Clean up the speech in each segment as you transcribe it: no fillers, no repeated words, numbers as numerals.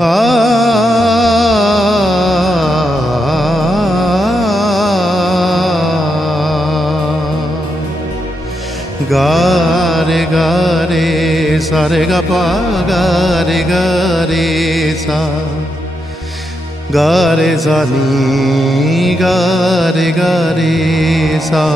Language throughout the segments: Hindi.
आ गारे गारे सारे गा पा गारे गारे सा गारे सा नी गारे गारे सा।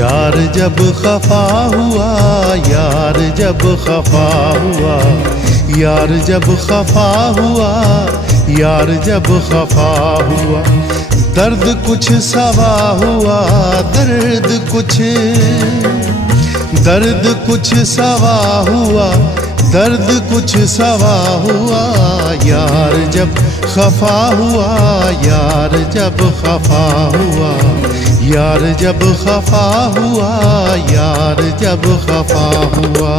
यार जब खफा हुआ, यार जब खफा हुआ, यार जब खफा हुआ, यार जब खफा हुआ, दर्द कुछ सवा हुआ, दर्द कुछ सवा हुआ, दर्द कुछ सवा हुआ। यार जब खफा हुआ, यार जब खफा हुआ, यार जब खफा हुआ, यार जब खफा हुआ।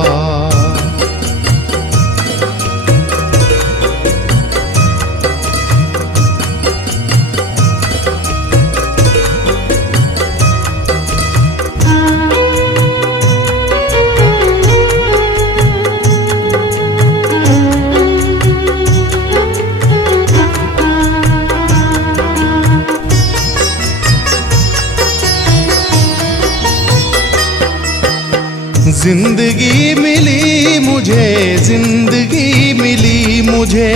जिंदगी मिली मुझे, जिंदगी मिली मुझे,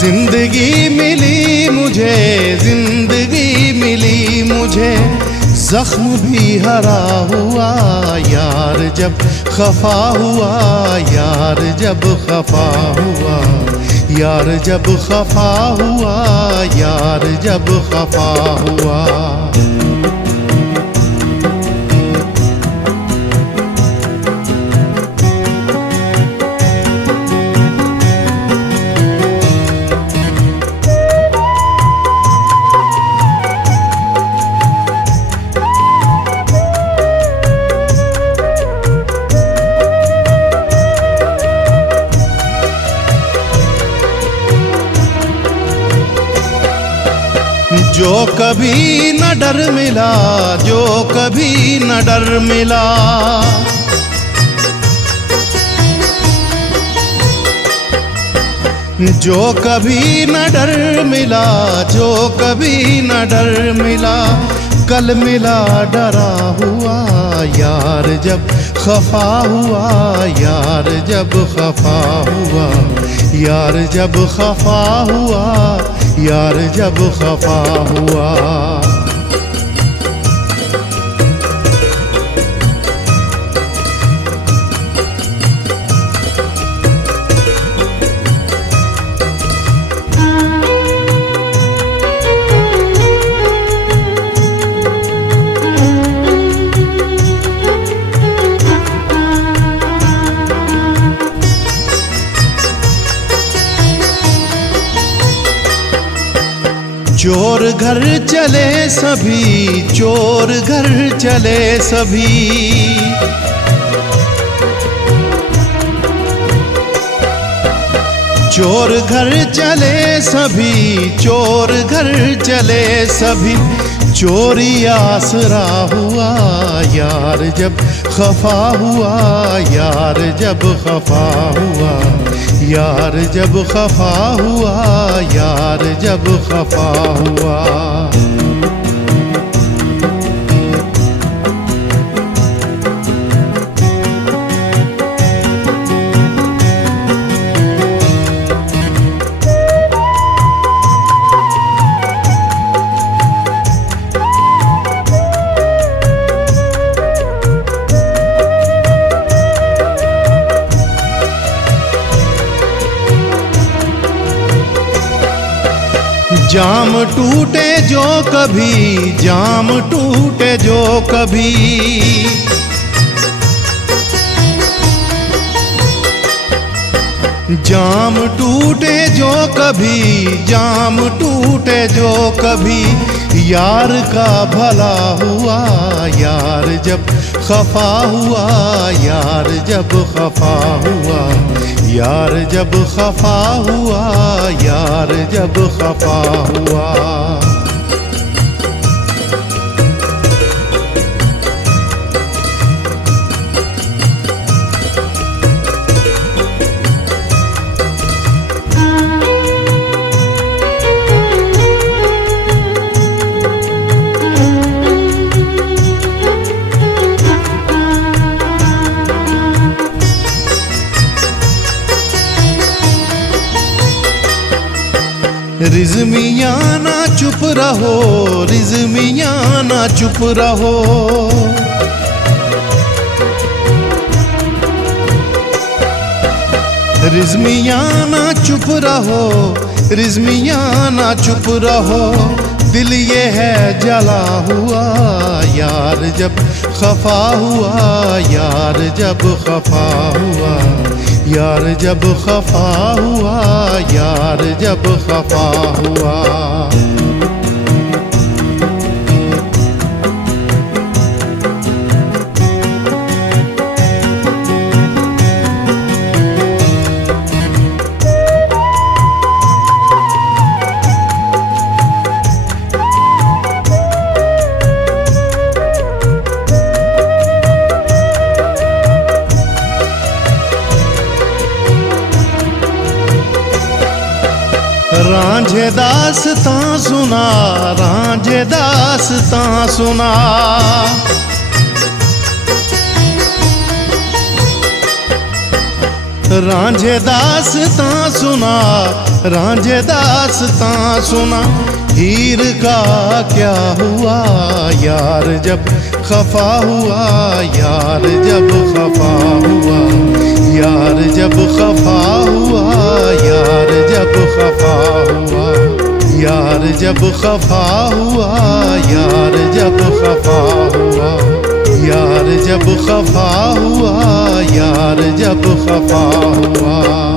जिंदगी मिली मुझे, जिंदगी मिली मुझे, जख्म भी हरा हुआ। यार जब खफा हुआ, यार जब खफा हुआ, यार जब खफा हुआ, यार जब खफा हुआ। जो कभी न डर मिला, जो कभी न डर मिला, जो कभी न डर मिला, जो कभी न डर मिला, कल मिला डरा हुआ। यार जब खफा हुआ, यार जब खफा हुआ, यार जब खफा हुआ, यार जब खफा हुआ। चोर घर चले सभी, चोर घर चले सभी, चोर घर चले सभी, चोर घर चले सभी, चोरी आसरा हुआ। यार जब खफा हुआ, यार जब खफा हुआ, यार जब खफा हुआ, यार जब खफा हुआ। जाम टूटे जो कभी, जाम टूटे जो कभी, जाम टूटे जो कभी, जाम टूटे जो कभी, यार का भला हुआ, यार जब खफा हुआ, यार जब खफा हुआ, यार जब खफा हुआ, यार जब खफा हुआ। रिज़मियाँ ना चुप रहो, रिज़मियाँ ना चुप रहो, रिज़मियाँ ना चुप रहो, रिज़मियाँ ना चुप रहो। दिल ये है जला हुआ, यार जब खफा हुआ, यार जब खफा हुआ, यार जब खफा हुआ, यार जब खफा हुआ। रांझे दास्तां सुना, रांझे दास्तां सुना, रांझे दास्तां सुना, रांझे दास्तां सुना। हीर का क्या हुआ, यार जब खफा हुआ, यार जब खफा हुआ, यार जब खफा हुआ, यार जब खफा हुआ, यार जब खफा हुआ, यार जब खफा हुआ, यार जब खफा हुआ, यार जब खफा हुआ।